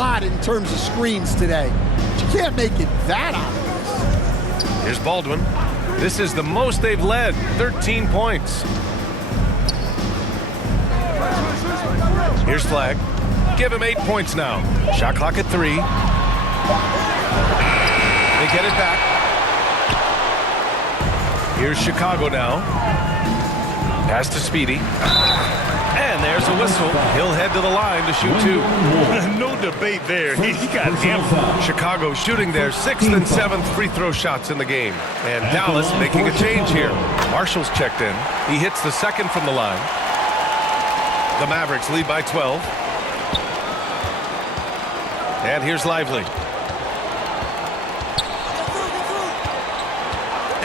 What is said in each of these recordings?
lot in terms of screens today. But you can't make it that obvious. Here's Baldwin. This is the most they've led, 13 points. Here's Flagg. Give him 8 points now. Shot clock at 3. They get it back. Here's Chicago now. Pass to Speedy. And there's a whistle. He'll head to the line to shoot 2. No debate there. He got ample. Chicago shooting their 6th and 7th free throw shots in the game. And Dallas making a change here. Marshall's checked in. He hits the second from the line. The Mavericks lead by 12. And here's Lively.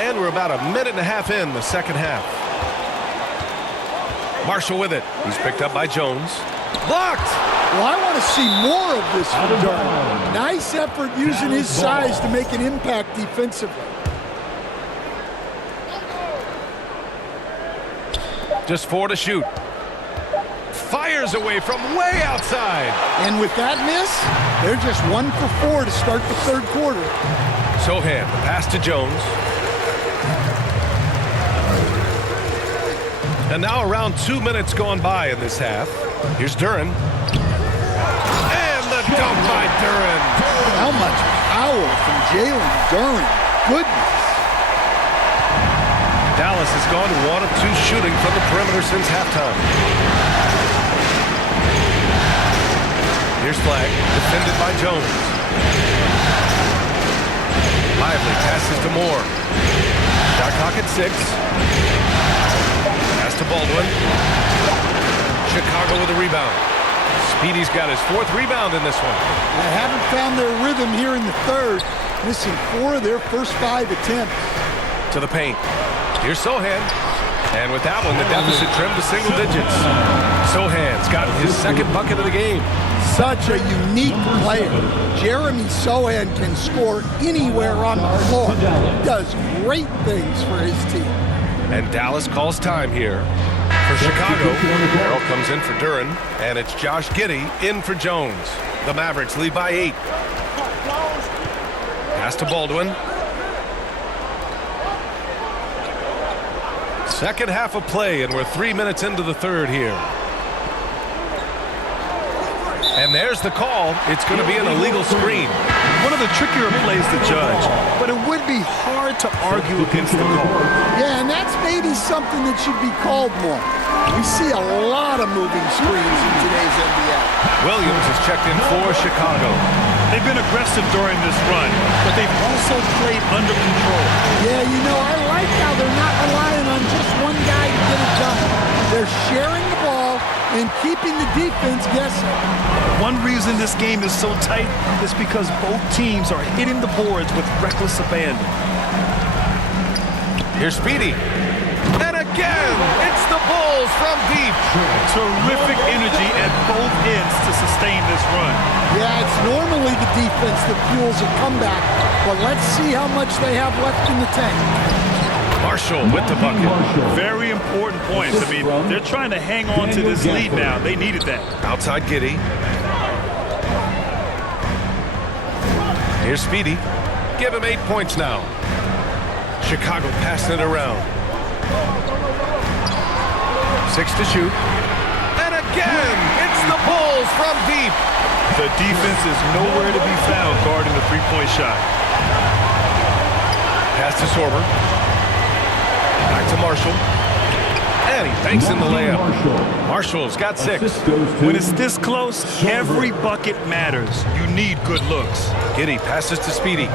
And we're about a minute and a half in the second half. Marshall with it. He's picked up by Jones. Blocked! Well, I want to see more of this from Durham. Nice effort using his size to make an impact defensively. Just 4 to shoot. Fires away from way outside. And with that miss, they're just 1 for 4 to start the third quarter. Sohan, the pass to Jones. And now around 2 minutes gone by in this half. Here's Duren. And the dunk by Duren. How much power from Jalen Duren. Goodness. Dallas has gone to 1 of 2 shooting from the perimeter since halftime. Here's Flagg, defended by Jones. Lively passes to Moore. Shot clock at 6. Pass to Baldwin. Chicago with a rebound. Speedy's got his 4th rebound in this one. They haven't found their rhythm here in the third, missing 4 of their first 5 attempts. To the paint. Here's Sohan. And with that one, the deficit trimmed to single digits. Sohan's got his 2nd bucket of the game. Such a unique player. Jeremy Sohan can score anywhere on the floor. Does great things for his team. And Dallas calls time here for Chicago. Merrill comes in for Duren. And it's Josh Giddey in for Jones. The Mavericks lead by 8. Pass to Baldwin. Second half of play, and we're 3 minutes into the third here. And there's the call. It's going to be an illegal screen. One of the trickier plays to judge, but it would be hard to argue against the call. Yeah, and that's maybe something that should be called more. We see a lot of moving screens in today's NBA. Williams is checked in for Chicago. They've been aggressive during this run, but they've also played under control. Yeah, you know, I like how they're not relying on just one guy to get it done. They're sharing the ball and keeping the defense guessing. One reason this game is so tight is because both teams are hitting the boards with reckless abandon. Here's Speedy. And again, it's the Bulls from deep. Terrific energy at both ends to sustain this run. Yeah, it's normally the defense that fuels a comeback, but let's see how much they have left in the tank. Marshall with the bucket. Very important points. I mean, they're trying to hang on to this lead now. They needed that. Outside Giddey. Here's Speedy. Give him 8 points now. Chicago passing it around. 6 to shoot. And again, it's the Bulls from deep. The defense is nowhere to be found guarding the three-point shot. Pass to Sorber. Back to Marshall. And he banks in the layup. Marshall's got 6. When it's this close, every bucket matters. You need good looks. Giddey passes to Speedy.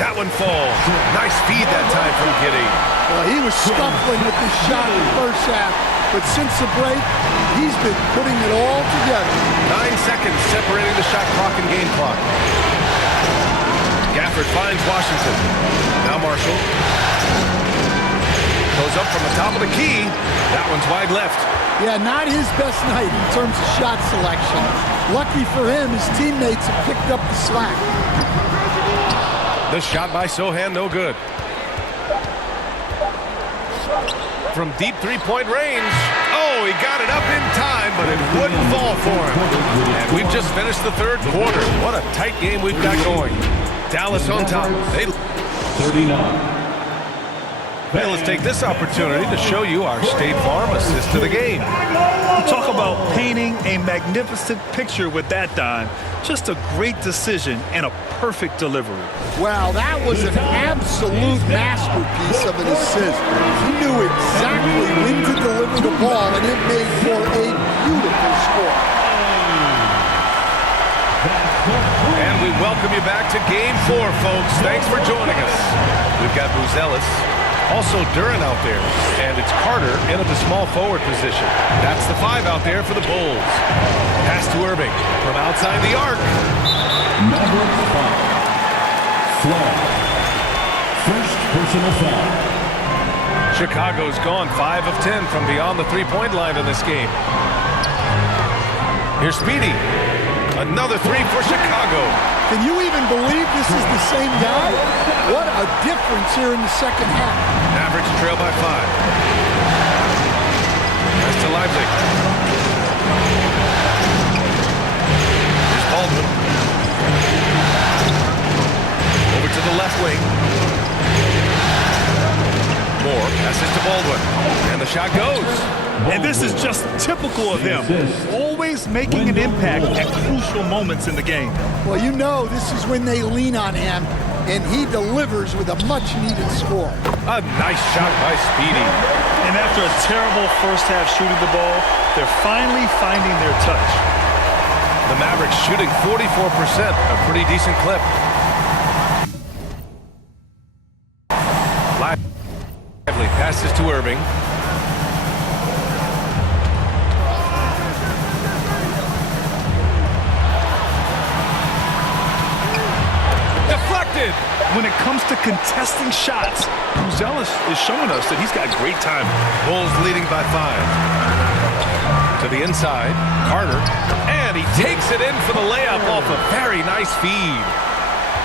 That one falls. Nice feed that time from Giddey. Well, he was scuffling with the shot in the first half, but since the break, he's been putting it all together. 9 seconds separating the shot clock and game clock. Gafford finds Washington. Now Marshall. Goes up from the top of the key. That one's wide left. Yeah, not his best night in terms of shot selection. Lucky for him, his teammates have picked up the slack. The shot by Sohan, no good. From deep three-point range. Oh, he got it up in time, but it wouldn't fall for him. And we've just finished the third quarter. What a tight game we've got going. Dallas on top. 39. Hey, let's take this opportunity to show you our State Farm assist to the game. Talk about painting a magnificent picture with that dime. Just a great decision and a perfect delivery. Wow, that was an absolute masterpiece of an assist. He knew exactly when to deliver the ball, and it made for a beautiful score. And we welcome you back to Game 4, folks. Thanks for joining us. We've got Buzelis, also Duran out there, and it's Carter in at the small forward position. That's the 5 out there for the Bulls. Pass to Irving from outside the arc. Number 5. Flag. First personal foul. Chicago's gone 5 of 10 from beyond the three-point line in this game. Here's Speedy. Another 3 for Chicago. Can you even believe this is the same guy? What a difference here in the second half. Mavericks trail by 5. Pass to Leipzig. Here's Baldwin. Over to the left wing. Moore passes to Baldwin. And the shot goes. And this is just typical of him. Always making an impact at crucial moments in the game. Well, you know this is when they lean on him, and he delivers with a much-needed score. A nice shot by Speedy. And after a terrible first half shooting the ball, they're finally finding their touch. The Mavericks shooting 44%, a pretty decent clip. Lively passes to Irving. Deflected. When it comes to contesting shots, Buzelis is showing us that he's got great timing. Bulls leading by 5. To the inside, Carter, and he takes it in for the layup off a very nice feed.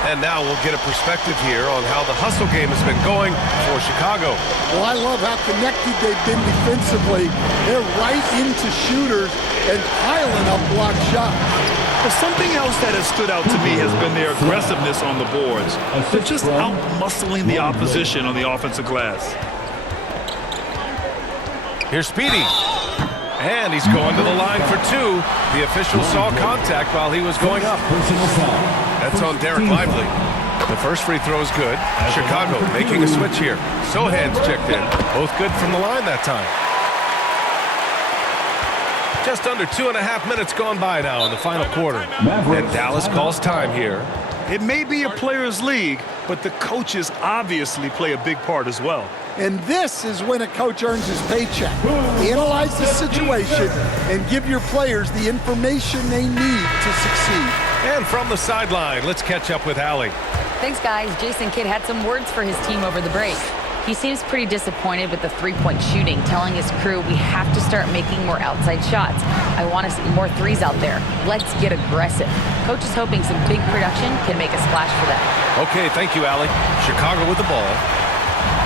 And now we'll get a perspective here on how the hustle game has been going for Chicago. Well, I love how connected they've been defensively. They're right into shooters and piling up block shots. But something else that has stood out to me has been their aggressiveness on the boards. They're just out-muscling the opposition on the offensive glass. Here's Speedy. And he's going to the line for 2. The official saw contact while he was going up. Personal foul. That's on Derek Lively. The first free throw is good. Chicago making a switch here. Sohan's checked in. Both good from the line that time. Just under 2.5 minutes gone by now in the final quarter. And Dallas calls time here. It may be a players' league, but the coaches obviously play a big part as well. And this is when a coach earns his paycheck. Analyze the situation and give your players the information they need to succeed. And from the sideline, let's catch up with Allie. Thanks, guys. Jason Kidd had some words for his team over the break. He seems pretty disappointed with the three-point shooting, telling his crew we have to start making more outside shots. I want to see more threes out there. Let's get aggressive. Coach is hoping some big production can make a splash for them. Okay, thank you, Allie. Chicago with the ball.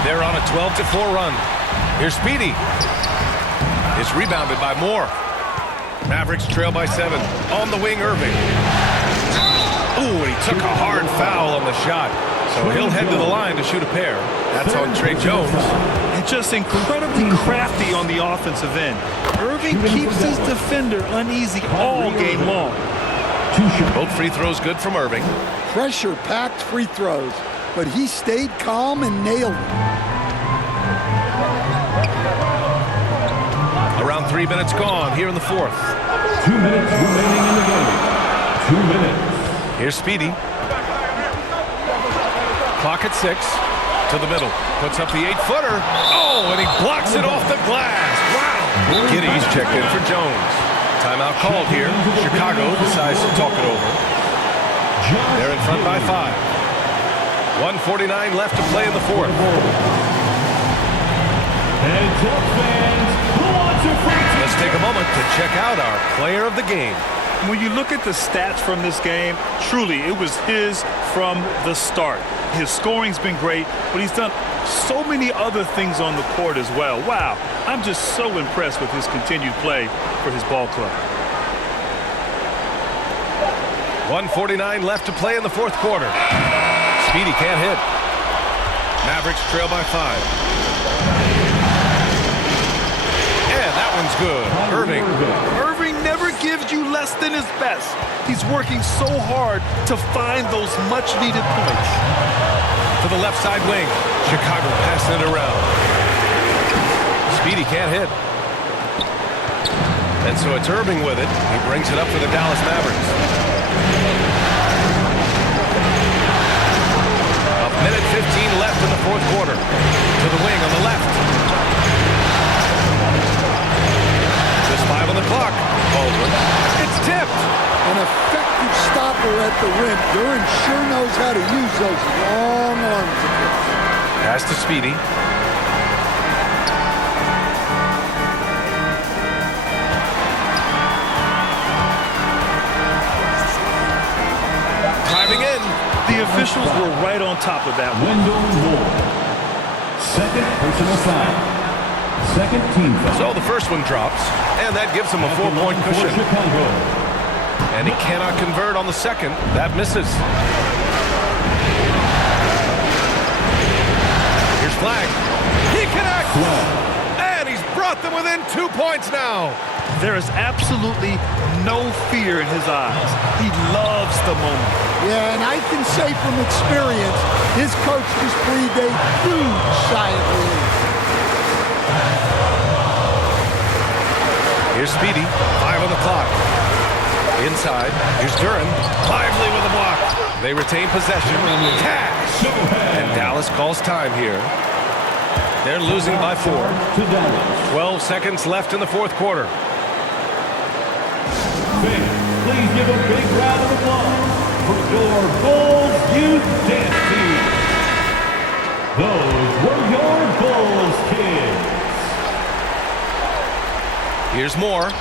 They're on a 12-4 run. Here's Speedy. It's rebounded by Moore. Mavericks trail by 7. On the wing, Irving. Ooh, and he took a hard foul on the shot. So he'll head to the line to shoot a pair. That's on Trey Jones. And just incredibly crafty on the offensive end. Irving keeps his defender uneasy all game long. Both free throws good from Irving. Pressure-packed free throws, but he stayed calm and nailed it. Around 3 minutes gone here in the fourth. 2 minutes remaining in the game. 2 minutes. Here's Speedy. Clock at 6. To the middle. Puts up the 8-footer. Oh, and he blocks it off the glass. Wow. Giddy's checked in for Jones. Timeout called here. Chicago decides to talk it over. They're in front by 5. 1:49 left to play in the fourth. Heads up, fans. Who wants a free ticket? Let's take a moment to check out our player of the game. When you look at the stats from this game, truly, it was his from the start. His scoring's been great, but he's done so many other things on the court as well. Wow, I'm just so impressed with his continued play for his ball club. 1:49 left to play in the fourth quarter. Speedy can't hit. Mavericks trail by 5. And that one's good. Irving. Irving never gives you less than his best. He's working so hard to find those much-needed points. To the left side wing. Chicago passing it around. Speedy can't hit. And so it's Irving with it. He brings it up for the Dallas Mavericks. A minute 15 left in the fourth quarter. To the wing on the left. Just 5 on the clock. Baldwin. It's tipped. An effective stopper at the rim. Duran sure knows how to use those long arms of his. Pass to Speedy. Driving in. The officials were right on top of that one. Wendell Moore. Second personal foul. Second team foul. So the first one drops, and that gives him a 4-point For cushion. Chicago. And he cannot convert on the second. That misses. Here's Flag. He connects! And he's brought them within 2 points now. There is absolutely no fear in his eyes. He loves the moment. Yeah, and I can say from experience, his coach just breathed a huge sigh of relief. Here's Speedy. 5 on the clock. Inside. Here's Duran. Lively with a block. They retain possession. Cash. And Dallas calls time here. They're losing by 4. To Dallas. 12 seconds left in the fourth quarter. Fans, please give a big round of applause for your Bulls Youth Dance Team. Those were your Bulls kids. Here's Moore.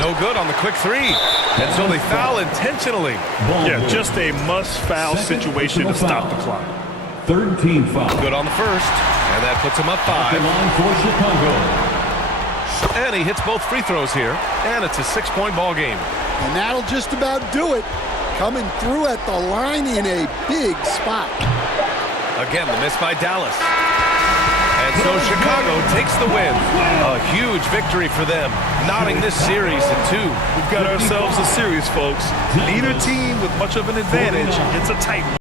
No good on the quick 3. And so they foul intentionally. Yeah, just a must-foul situation to stop the clock. Third team foul. Good on the first. And that puts him up 5. The line for Chicago. And he hits both free throws here. And it's a 6-point ball game. And that'll just about do it. Coming through at the line in a big spot. Again, the miss by Dallas. And so Chicago takes the win. A huge victory for them, knotting this series in 2. We've got ourselves a series, folks. Neither team with much of an advantage. It's a tight one.